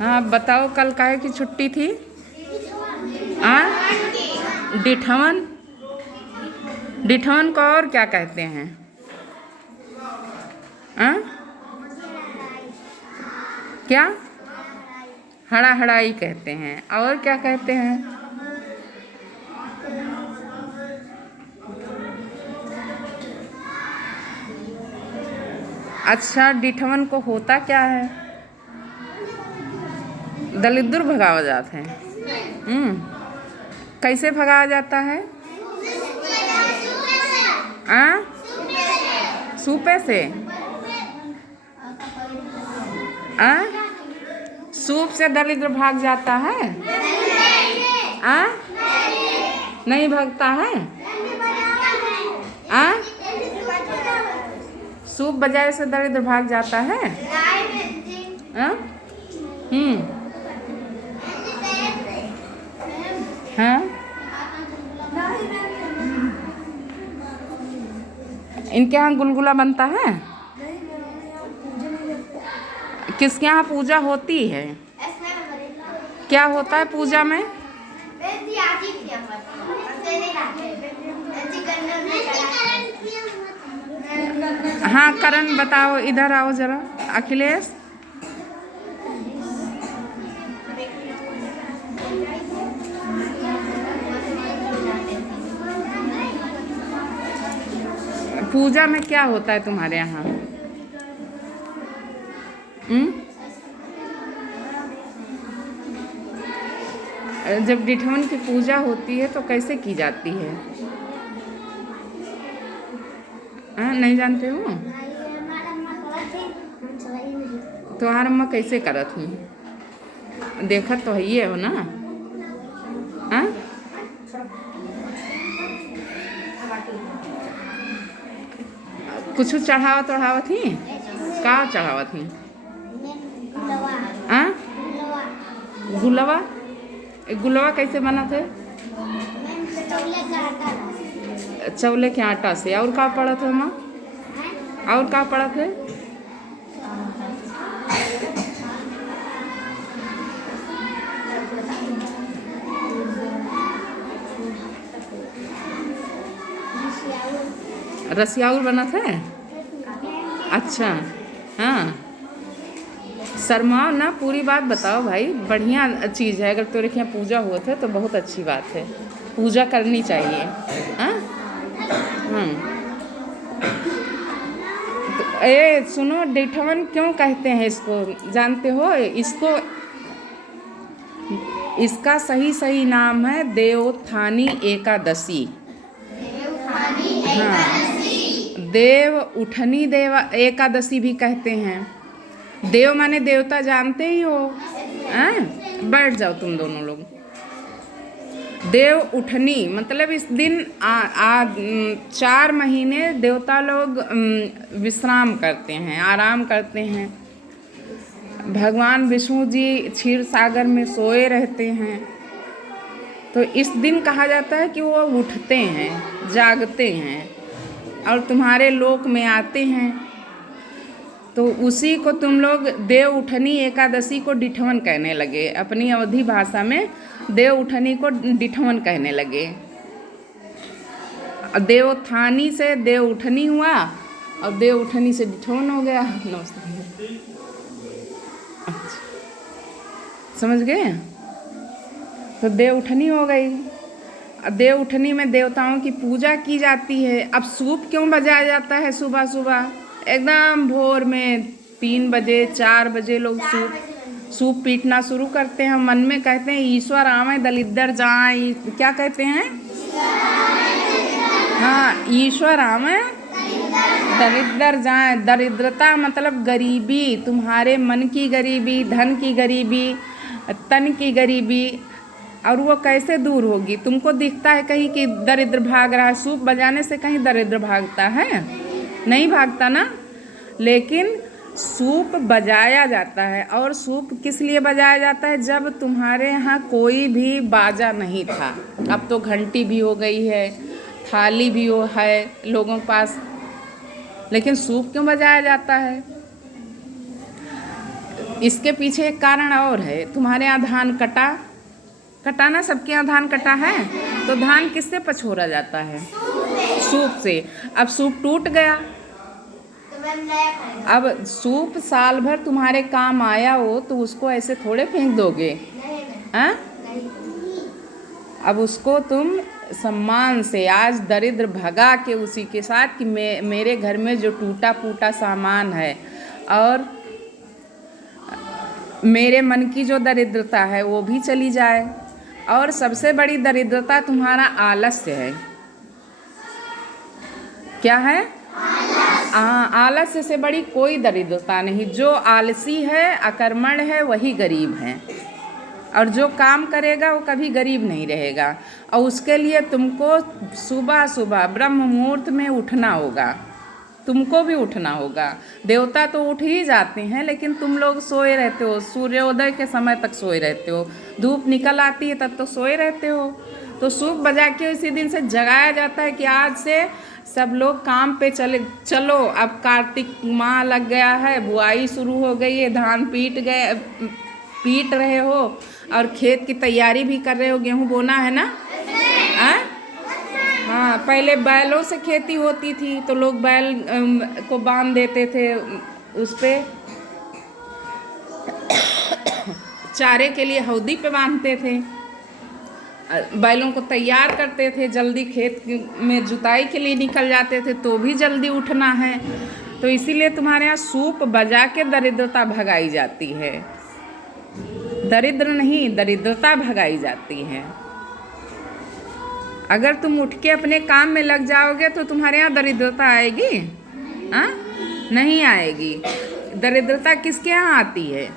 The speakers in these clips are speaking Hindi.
हाँ बताओ, कल काहे की छुट्टी थी? डिठवन। डिठवन को और क्या कहते हैं? आ? क्या? हड़ाहड़ाई कहते हैं। और क्या कहते हैं? अच्छा, डिठवन को होता क्या है? दलिद्र भगावा जाते हैं। कैसे भगाया जाता है? सूपे से। सूप से दरिद्र भाग जाता है? नहीं भागता है? सूप बजाए से दरिद्र भाग जाता है? हाँ। इनके यहाँ गुलगुला बनता है? किसके यहाँ पूजा होती है? क्या होता है पूजा में? हाँ करण बताओ, इधर आओ जरा अखिलेश। पूजा में क्या होता है तुम्हारे यहाँ? जब डिठवन की पूजा होती है तो कैसे की जाती है? नहीं जानते हो? तुम्हारा अम्मा कैसे करत हूँ? देखत तो है हो ना? कुछ चढ़ावा थी? का चढ़ावा थी? गुलवा। गुलवा कैसे बना थे? चौले के आटा से। और का पड़ा था माँ? और का पड़ा थे? रसियाउल बना था? अच्छा। हाँ शर्माओ ना, पूरी बात बताओ भाई, बढ़िया चीज़ है। अगर तोरे के यहाँ पूजा हुआ था तो बहुत अच्छी बात है, पूजा करनी चाहिए। तो सुनो, डिठवन क्यों कहते हैं इसको, जानते हो? इसका सही नाम है देवोत्थानी एकादशी। हाँ, देव उठनी एकादशी भी कहते हैं। देव माने देवता, जानते ही हो। बैठ जाओ तुम दोनों लोग। देव उठनी मतलब इस दिन 4 महीने देवता लोग विश्राम करते हैं, आराम करते हैं। भगवान विष्णु जी क्षीर सागर में सोए रहते हैं, तो इस दिन कहा जाता है कि वो उठते हैं, जागते हैं और तुम्हारे लोक में आते हैं। तो उसी को तुम लोग देव उठनी एकादशी को डिठवन कहने लगे। अपनी अवधी भाषा में देव उठनी को डिठवन कहने लगे। देवोत्थानी से देव उठनी हुआ और देव उठनी से डिठवन हो गया। नमस्ते। अच्छा, समझ गए? तो देव उठनी हो गई। देव उठनी में देवताओं की पूजा की जाती है। अब सूप क्यों बजाया जाता है सुबह सुबह? एकदम भोर में 3 बजे 4 बजे लोग सूप पीटना शुरू करते हैं। मन में कहते हैं ईश्वर आवे दलिद्र जाए। क्या कहते हैं? हाँ, ईश्वर आवे दरिद्र जाए। दरिद्रता मतलब गरीबी, तुम्हारे मन की गरीबी, धन की गरीबी, तन की गरीबी। और वो कैसे दूर होगी? तुमको दिखता है कहीं कि दरिद्र भाग रहा है? सूप बजाने से कहीं दरिद्र भागता है? नहीं भागता ना। लेकिन सूप बजाया जाता है। और सूप किस लिए बजाया जाता है? जब तुम्हारे यहाँ कोई भी बाजा नहीं था। अब तो घंटी भी हो गई है, थाली भी है लोगों के पास, लेकिन सूप क्यों बजाया जाता है? इसके पीछे एक कारण और है। तुम्हारे यहाँ धान कटा ना, सबके यहाँ धान कटा है, तो धान किससे पछोरा जाता है? सूप से। अब सूप टूट गया, अब सूप साल भर तुम्हारे काम आया हो तो उसको ऐसे थोड़े फेंक दोगे, हाँ? अब उसको तुम सम्मान से आज दरिद्र भगा के उसी के साथ कि मेरे घर में जो टूटा फूटा सामान है और मेरे मन की जो दरिद्रता है वो भी चली जाए। और सबसे बड़ी दरिद्रता तुम्हारा आलस्य है। क्या है? आलस्य से बड़ी कोई दरिद्रता नहीं। जो आलसी है, अकर्मण है, वही गरीब है, और जो काम करेगा वो कभी गरीब नहीं रहेगा। और उसके लिए तुमको सुबह सुबह ब्रह्म मुहूर्त में उठना होगा, तुमको भी उठना होगा। देवता तो उठ ही जाते हैं, लेकिन तुम लोग सोए रहते हो, सूर्योदय के समय तक सोए रहते हो, धूप निकल आती है तब तो सोए रहते हो। तो सूप बजा के इसी दिन से जगाया जाता है कि आज से सब लोग काम पे चलो। अब कार्तिक माह लग गया है, बुआई शुरू हो गई है, धान पीट रहे हो और खेत की तैयारी भी कर रहे हो, गेहूं बोना है ना? हाँ, पहले बैलों से खेती होती थी तो लोग बैल को बांध देते थे, उस पे चारे के लिए हौदी पे बांधते थे, बैलों को तैयार करते थे, जल्दी खेत में जुताई के लिए निकल जाते थे, तो भी जल्दी उठना है। तो इसीलिए तुम्हारे यहाँ सूप बजा के दरिद्रता भगाई जाती है। दरिद्र नहीं, दरिद्रता भगाई जाती है। अगर तुम उठ के अपने काम में लग जाओगे तो तुम्हारे यहाँ दरिद्रता आएगी? हाँ, नहीं आएगी। दरिद्रता किसके यहाँ आती है?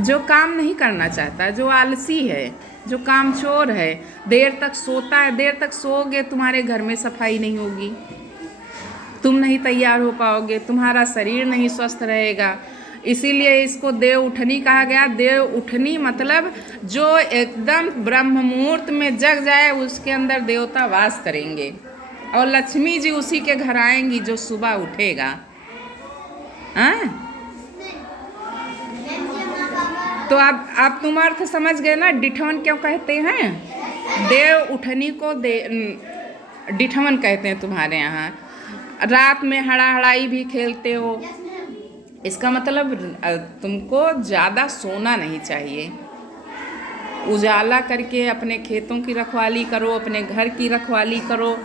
जो काम नहीं करना चाहता, जो आलसी है, जो कामचोर है, देर तक सोता है। देर तक सोओगे तुम्हारे घर में सफाई नहीं होगी, तुम नहीं तैयार हो पाओगे, तुम्हारा शरीर नहीं स्वस्थ रहेगा। इसीलिए इसको देव उठनी कहा गया। देव उठनी मतलब जो एकदम ब्रह्म मुहूर्त में जग जाए, उसके अंदर देवता वास करेंगे, और लक्ष्मी जी उसी के घर आएंगी जो सुबह उठेगा। हाँ, तो आप तुम अर्थ समझ गए ना? डिठवन क्यों कहते हैं? देव उठनी को डिठवन कहते हैं तुम्हारे यहाँ। रात में हड़ाहड़ाई भी खेलते हो, इसका मतलब तुमको ज़्यादा सोना नहीं चाहिए। उजाला करके अपने खेतों की रखवाली करो, अपने घर की रखवाली करो।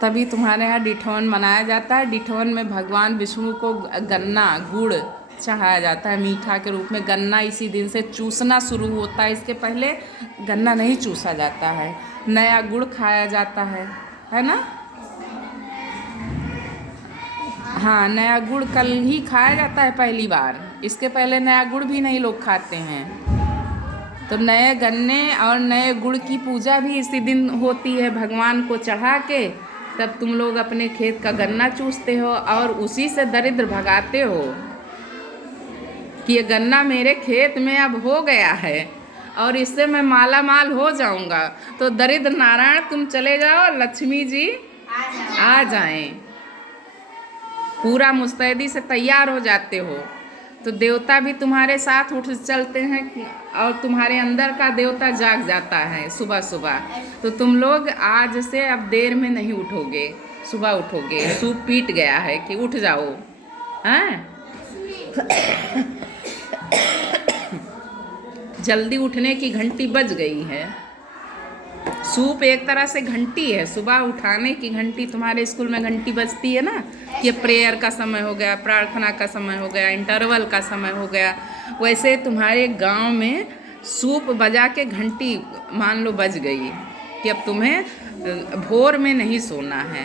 तभी तुम्हारे यहाँ डिठवन मनाया जाता है। डिठवन में भगवान विष्णु को गन्ना गुड़ चढ़ाया जाता है मीठा के रूप में। गन्ना इसी दिन से चूसना शुरू होता है, इसके पहले गन्ना नहीं चूसा जाता है। नया गुड़ खाया जाता है ना? हाँ, नया गुड़ कल ही खाया जाता है पहली बार, इसके पहले नया गुड़ भी नहीं लोग खाते हैं। तो नए गन्ने और नए गुड़ की पूजा भी इसी दिन होती है, भगवान को चढ़ा के तब तुम लोग अपने खेत का गन्ना चूसते हो और उसी से दरिद्र भगाते हो कि ये गन्ना मेरे खेत में अब हो गया है और इससे मैं माला माल हो जाऊंगा। तो दरिद्र नारायण तुम चले जाओ, लक्ष्मी जी आ जाएं। पूरा मुस्तैदी से तैयार हो जाते हो तो देवता भी तुम्हारे साथ उठ चलते हैं और तुम्हारे अंदर का देवता जाग जाता है सुबह सुबह। तो तुम लोग आज से अब देर में नहीं उठोगे, सुबह उठोगे। सूप पीट गया है कि उठ जाओ। हाँ, जल्दी उठने की घंटी बज गई है। सूप एक तरह से घंटी है, सुबह उठाने की घंटी। तुम्हारे स्कूल में घंटी बजती है ना कि प्रेयर का समय हो गया, प्रार्थना का समय हो गया, इंटरवल का समय हो गया। वैसे तुम्हारे गांव में सूप बजा के घंटी मान लो बज गई कि अब तुम्हें भोर में नहीं सोना है।